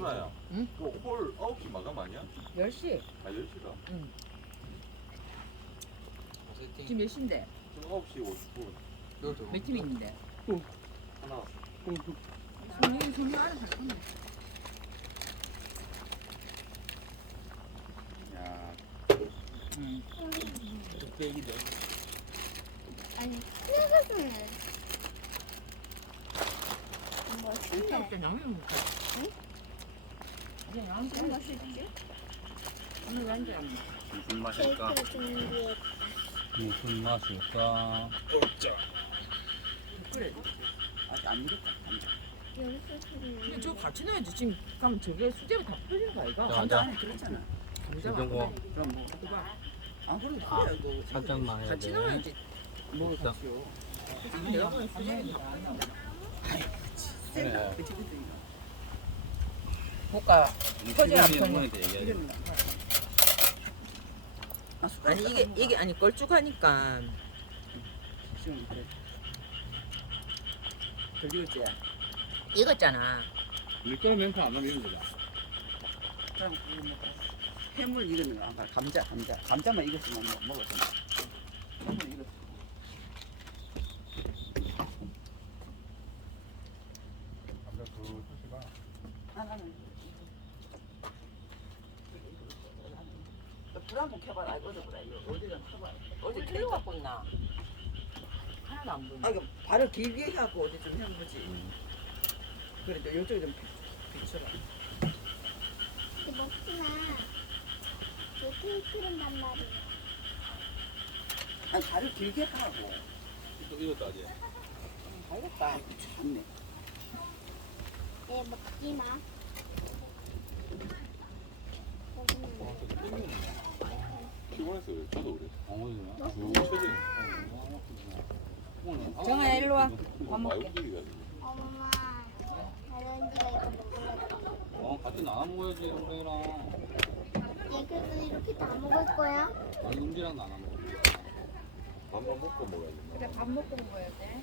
누나야. 응? 그홀 9시 마감 아니야? 10시. 아 10시가. 응. 세팅. 지금 몇 시인데? 지금 9시 50분. 너도. 몇팀 있는데? 하나. 손이, 손이 안에 갈 건데. 야. 응. 뚝배기도. 아니 뭐 이렇게 스네 할때 양념 먹자. 응? 무슨 맛일까? 케이크 준비했다 무슨 맛일까? 그래. 아직 안 익었다. 근데 저거 같이 넣어야지. 지금 가면 저게 수제비 다 풀린 거 아이가? 자, 감자 자. 안에 들었잖아. 감자가 이거 뭐. 그럼 뭐. 이봐. 아, 그래도 아, 그래. 이거 살짝만 해야 같이 돼. 넣어야지. 뭐 자. 같이요. 수제비 내가 보는 안 나와. 그래. 그치, 그치, 볶아. 터지 안. 이런 거. 아, 숟가락 아니 이게. 이게 아니 걸쭉하니까 지금 그래. 익었잖아. 밀가루 맹파 안 하면 이거 다 그럼 그거 뭐 해물 이거는 아까 감자, 감자. 감자만 익었으면 뭐 먹었어. 해물 익었어. 감자 그 수시가. 하나는. 불 한번 켜봐라. 이거 어디 보라. 이거 어디가 켜봐라. 어제 킬로 갖고 있나? 하나도 안 보이네. 아, 이거 발을 길게 해갖고 어디 좀 해보지. 그래도 이쪽에 좀 비- 비춰라. 게 먹지마 저 케이크는 단 말이야 아니, 발을 길게 하라고. 또 익었다, 아직. 알겠다. 아이고, 참네. 얘 먹지마 피곤했어요. 저도 그래. 어, 쭉 최근. 정아야, 일로 와. 밥 먹게. 엄마 다른지가 이거 먹으려고 어, 같이 나눠 먹어야지, 형이랑. 얘 그래서 이렇게 다 먹을 거야? 아니, 은지랑 나눠 먹어. 밥만 먹고 먹어야지. 밥 먹고 먹어야 돼.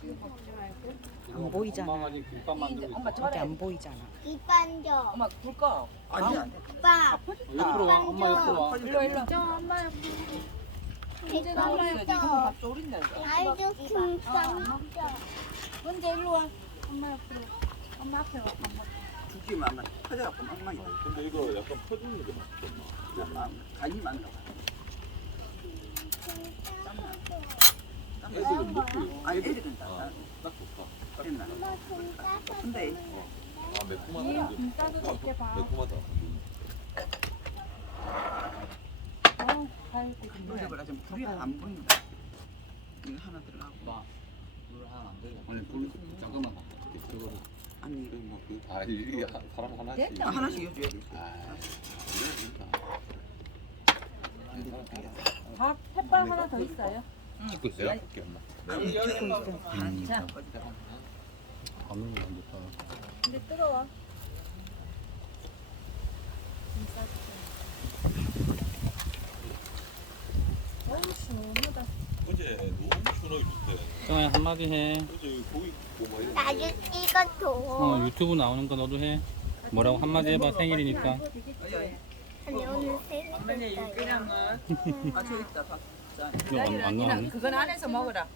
지금 보이잖아. 엄마 저기 안 보이잖아. 이반져 엄마 불 꺼. 아니, 안 돼. 오빠 어, 옆으로 와, 엄마 옆으로 와. 일로 일로. 저 엄마 옆에. 이제 나오면 이거 밥 졸인다. 알죠 김장 먼저 일로 와. 엄마 옆으로. 엄마 앞에 와. 밥 먹고. 죽기만 하면 터져갖고 막막이 근데 이거 약간 퍼지는 게 맛있겠나? 막 간이 많나 봐. 애들은 먹고. 아, 애들은 다, 아, 딱 좋다. 근데 아 매콤하다. 김 싸도 봐. 매콤하다. 어, 아이고 정말. 노래 보라 좀 불이 안 보인다. 이거 하나 들어가고. 봐. 불 하나 안 들려. 아니, 불, 잠깐만 봐. 그거를. 아니, 뭐 그, 아 이게 하- 사람 하나씩. 아, 하나씩 해줘야지. 아, 그래 그러니까. 밥 햇반 하나 더 있어요. 찍고 있어요? 내가 할게 엄마. 반 자. 거기다가. 가면 안 됐다. 근데 뜨거워. 너무 시원하다. 어제 너무 시원하게 좋대. 정아야, 한마디 해. 어제 고기 구워 막 이런. 나도 이거 어, 줘 유튜브 나오는 거 너도 해. 뭐라고 한마디 해봐, 생일이니까. 아니 오늘 생일 어머니 됐어요 육개장은 아, 저 있다. 밥. 자, 이거 안, 안 나왔네. 그건 안에서 먹어라.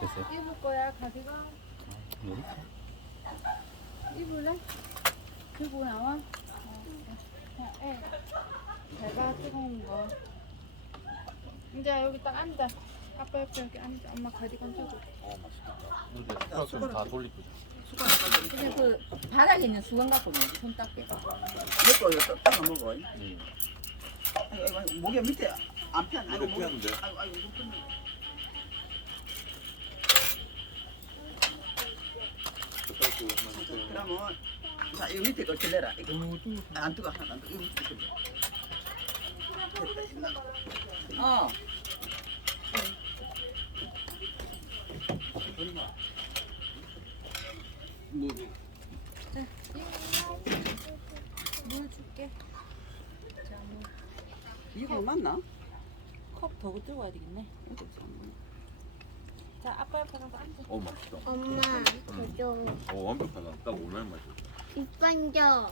됐어. 입을 거야 가디건. 입을래? 들고 나와. 어, 예. 잘가 뜨거운 거. 이제 여기 딱 앉아. 아빠 옆에 여기 앉아. 엄마 가디건 펴줘. 어 맛있겠다. 근데 수학좀 다 돌리고. 그냥 그 바닥에 있는 수건 갖고 먹어. 손 닦게. 먹고 이거 따가 먹어. 아이고, 아이고, 목에 밑에 안 편. 아이고, 이거 목에. 피하는데. 아이고, 아이고. 젓가락 도 하나 주세요. 그러면 자, 이 밑에 거 길래라. 이거 안 뜨거 하나 안 뜨거. 이거 밑에 길래. 어. 뭐, 물 줄게. 자, 물. 이거 맞나? 컵더 들고 와야 되겠네. 이거 참. 자, 아빠 옆에 가서 앉아. 어 맛있다. 엄마 저좀 어 완벽하다. 딱 오늘 맛이야. 이건져.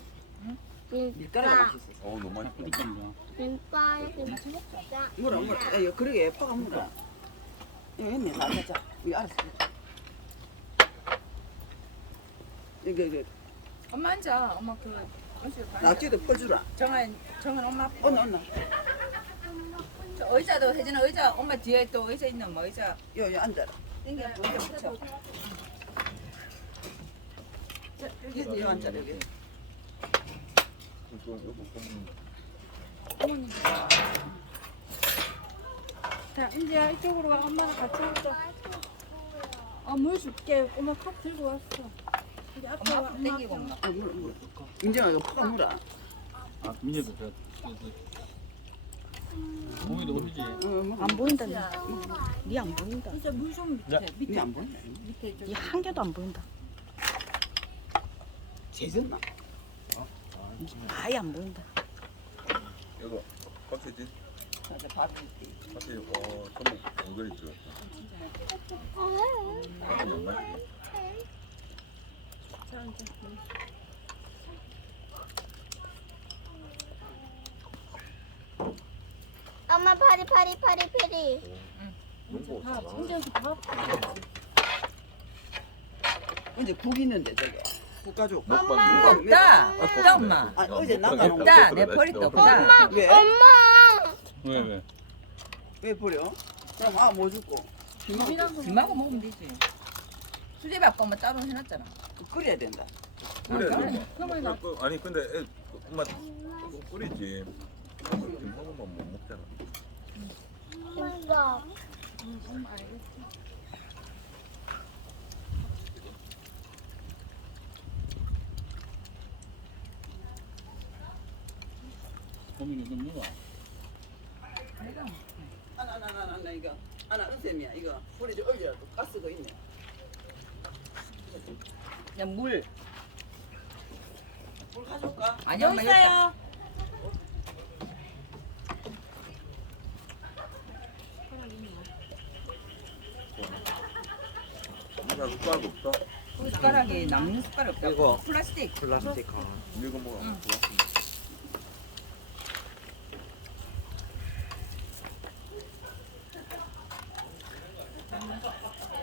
밀가루가 맛있어. 어 너무 맛있다. 김밥. 물어 물어. 야 이거 그러게 물어. 이거 했네. 나 가자. 이거 알았어. 이거 이거 엄마 앉아. 엄마 그 음식 낙지도 퍼주라. 정은 정은 엄마 앞에. 언나 언나. 저 의자도 혜진아 의자 엄마 뒤에 또 의자 있는 뭐 의자 여기 앉아라. 땡겨 의자 붙여. 여기 여기 앉아라 여기. 또 이거 보면 어머니. 자, 이제 이쪽으로 와. 엄마랑 같이 앉아. 어, 물 줄게. 엄마 컵 들고 왔어. 앞에 엄마 와. 앞에 엄마 땡기고 앞에 와. 엄마. 아 물어 물어. 인정아 이거 파가 물어. 아 민재도 저 어, 물어. 안 보인다. 니안 보인다. 이제 물좀 밑에. 야. 밑에. 니안 보이네. 밑에 좀. 니한 개도 안 보인다. 제졌나? 아예 안 보인다. 이거 겉에지 자 이제 밥 줄게. 겉에 어 엉거리 죠 너무 맛있게. 자, 이제. 엄마 파리 파리 파리 파리. 밥. 맛있다. 이제 여기 밥. 이제 국 있는데 저게. 국 가져. 먹방 엄마. 먹방. 없다 없다 엄마. 아 어제 나가 놓은 없다 내 버릴 때 없다. 왜? 엄마. 왜 왜? 왜 버려? 그럼 아 뭐 줄고? 김이랑 김하고 먹으면 되지. 수제비 아빠 엄마 따로 해놨잖아. 끓여야 된다. 그래 그래. 그, 그, 아니 근데 애, 엄마 끓이지 김밥만 못 먹잖아 알겠지. 고민이 좀 누가? 내가 하나 하나 하나 하나 이거 하나 은샘이야 이거 불에 좀 올려도 가스가 있네. 그냥 물. 불 가져올까? 아니 엄마 여기 있다. 엄마 숟가락 없어? 숟가락이 남는 숟가락 없다. 이거. 플라스틱. 플라스틱 이거 먹어 응.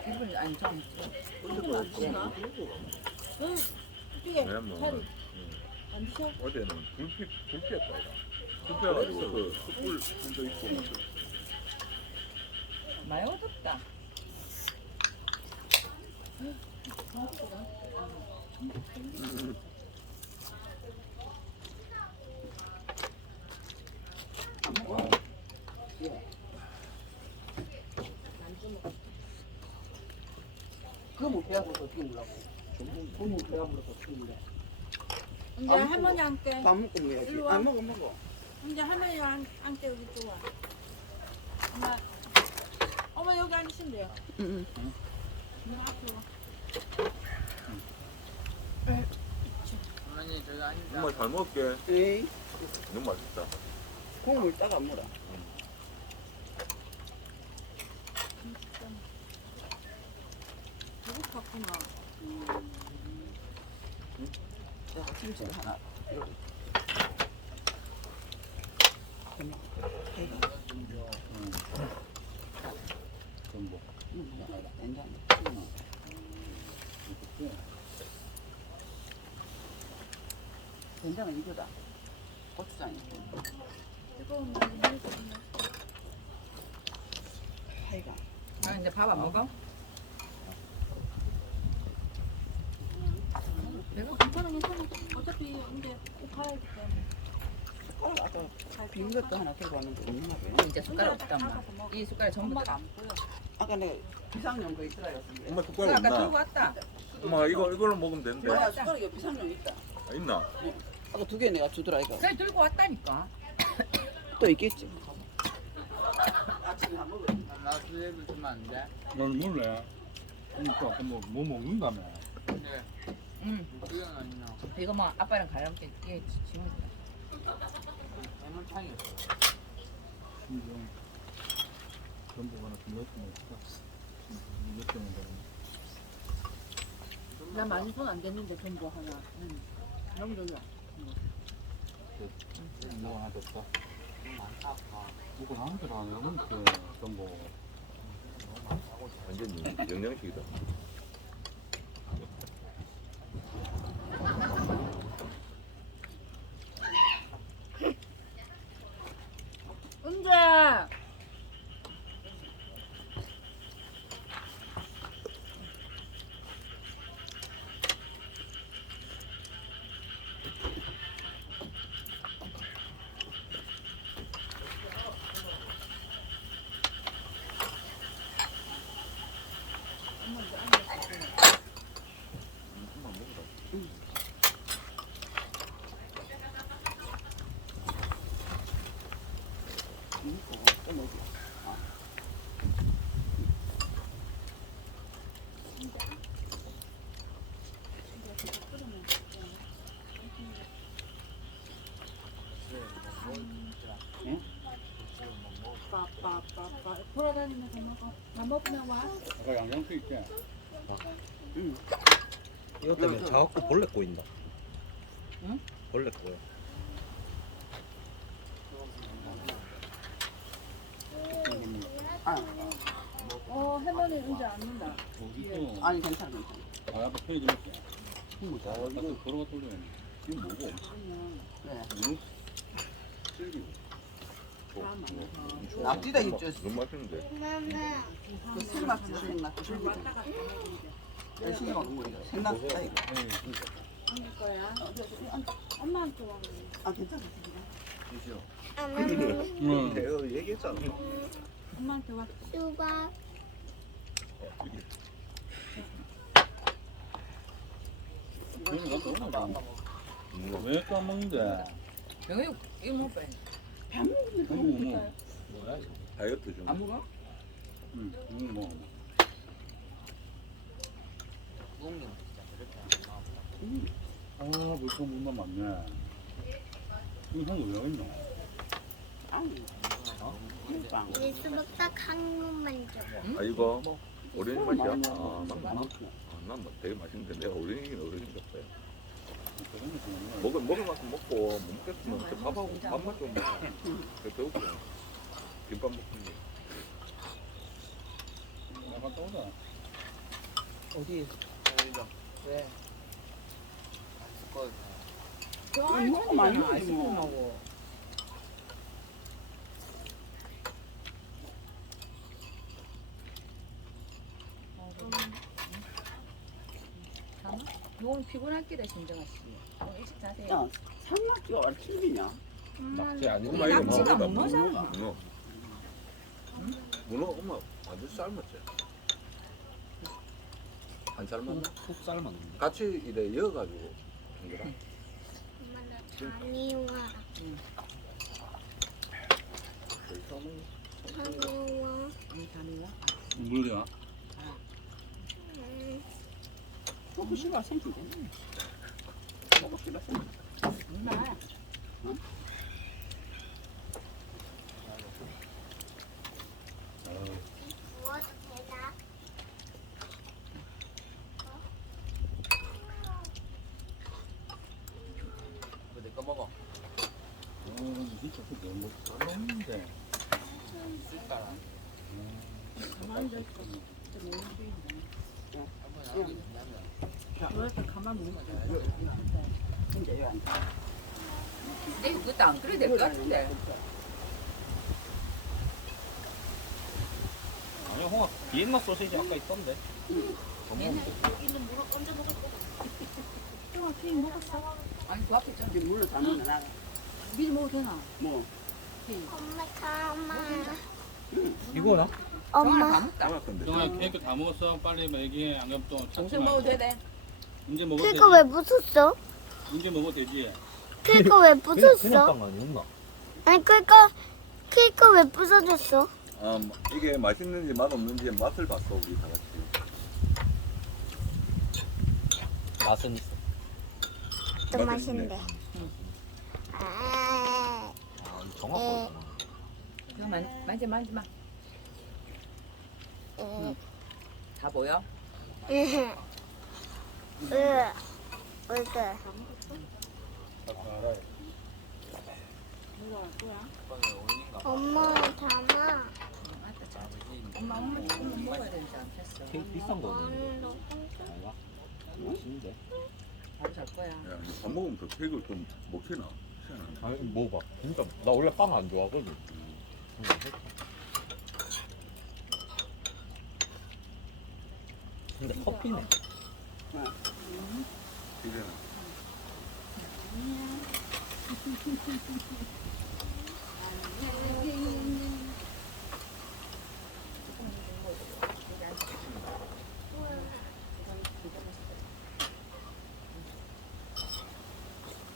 이분 아니 좀 이게 왜냐면 차리 안 드셔? 어제는 불피 불피했다 이거 불피해가지고 그 숯불 불도 있고 뭐 많이 어둡다. 그뭐 배워서 어떻게 배워서? 이제 안 할머니 함께. 밥 먹고 먹어야지. 일로 와. 안 먹어 먹어. 이제 할머니 한 함께 여기 또 와. 엄마. 엄마 여기. 응엄 엄마 잘 먹을게 에이 너무 맛있다 국물 따가 물어. 배고팠구나. 자 김치 하나 여기. 해가. 전복. 응, 된장. 된장은 이거다. 고추장이. 뜨거운 물에 물 좀. 하이가. 아 이제 밥 안 먹어? 내가 괜찮아 괜찮아. 어차피 이제 꼭 가야기 때문에. 어, 아까 빈 것도 하나 들고 왔는데 없나 봐. 이제 숟가락 없다 엄마. 이 숟가락 전부 엄마가 다. 안 보여. 아까 내가 비상용 거 있더라 했는데. 엄마 그 숟가락 아까 들고 없나? 왔다. 엄마 이거 이걸로 먹으면 되는데 아, 숟가락에 비상용 있다. 아, 있나? 아까 두 개 내가 주더라 이거. 그래 들고 왔다니까. 또 있겠지. 나 수제비 주면 안 돼? 넌 몰래. 그러니까 뭐, 뭐 먹는다며. 근데 응. 그건. 이거 뭐 아빠랑 가려면 이게 지금 해물탕이 있어. 지금 전복 하나 좀. 몇 점은 되나? 나 많이 손안 댔는데 전부 하나. 응. 너무 좋 영양식이다. 은재 빠빠빠빠 돌아다니면서 먹어. 밥 먹으면 와. 아까 양양수 있지? 이것 때문에 자꾸 벌레 꼬인다. 응? 벌레 꼬여. 어 할머니 은재 안 논다. 어디서? 아니 괜찮아 괜찮아. 아 아빠 편의점 있지? 아 아까 걸어가 돌려 이거 뭐고? 그래. 응? 낙지다 있죠. 너무 맛있는데. 그 생낙지 생낙지. 열심히 먹는 거 이거. 생낙지다 이거. 거야. 엄마한테 와. 아 괜찮아. 엄마. 응 내가 얘기했잖아. 엄마한테 와. 수박. 음, 왜또 안 먹는데? 영희 이거 못 빼. 이거 뭐 다이어트 중. 안 먹어? 응, 이거 뭐 아, 벌써 물만 많네. 이거 한거 왜 있노? 아니. 빵. 우리 수박 딱한 입만 줘. 아 이거 오렌지 맛이야. 많이 아, 난, 먹어. 아, 난 되게 맛있는데 내가 오렌지는 오렌지 같아요. 저거는 그냥 먹을 먹을 만큼 먹고 못 먹겠으면 그 밥하고 밥만 좀 먹어. 그 배고프고 김밥 먹는 오자. 어디? 많이 천이잖아. 먹지 뭐. 아이스크림하고. 요건 피곤할 끼다 신정아 씨. 어, 일찍 자세요. 야 생낙지가 왜 칠기냐? 낙지 아니고 엄마 이거 낙지가 먹어봐. 문어잖아. 문어. 문어 엄마 완전 삶았지. 안 삶았나? 푹 삶았는데. 같이 이래 이어가지고 한 거라. 엄마 나 다니와. 다니와. 응, 다니나? 물이야? 음. 먹고 싶어. 먹고? 어, 진짜 그 너무 잘 먹는데. 그렇게 가만 먹어. 진짜 이거 안 돼. 내 그것도 안 그래도 될 것 같은데. 아니 홍아 비엔나 소시지 아까 있던데. 형아 케이크 먹었어? 아니 그 앞에 있잖아. 이제 물을 다 넣어 나. 미리 먹어도 되나? 뭐 엄마. 이거나? 다 먹다. 하나 건데. 정아 케이크 다 먹었어. 빨리 얘기해. 안 그럼 또 정신 먹어도. 돼. 이제 먹어도 케이크 되지. 왜 부쉈어? 이제 먹어도 되지. 케이크 왜 그냥, 부쉈어? 빵? 아니 그러니까 케이크 왜 부숴줬어? 아, 이게 맛있는지 맛 없는지 맛을 봤어 우리 다 같이. 맛은 있어. 또 맛있네. 맛있는데. 아. 아, 정확 거구나. 그거 만, 만지 만지 마. 음. 다 보여? 으. 누가 할 거야? 엄마 담아. 엄마 엄마 조금 먹어야 되지 않겠어? 케이크 비싼 나는 너 알아? 맛있는데? 바로 잘 거야. 야, 이제 밥 먹으면 더 케이크를 좀 먹히나? 희한하네. 아니 먹어봐 진짜 나 원래 빵 안 좋아하거든 응, 근데 커피네 Thank you.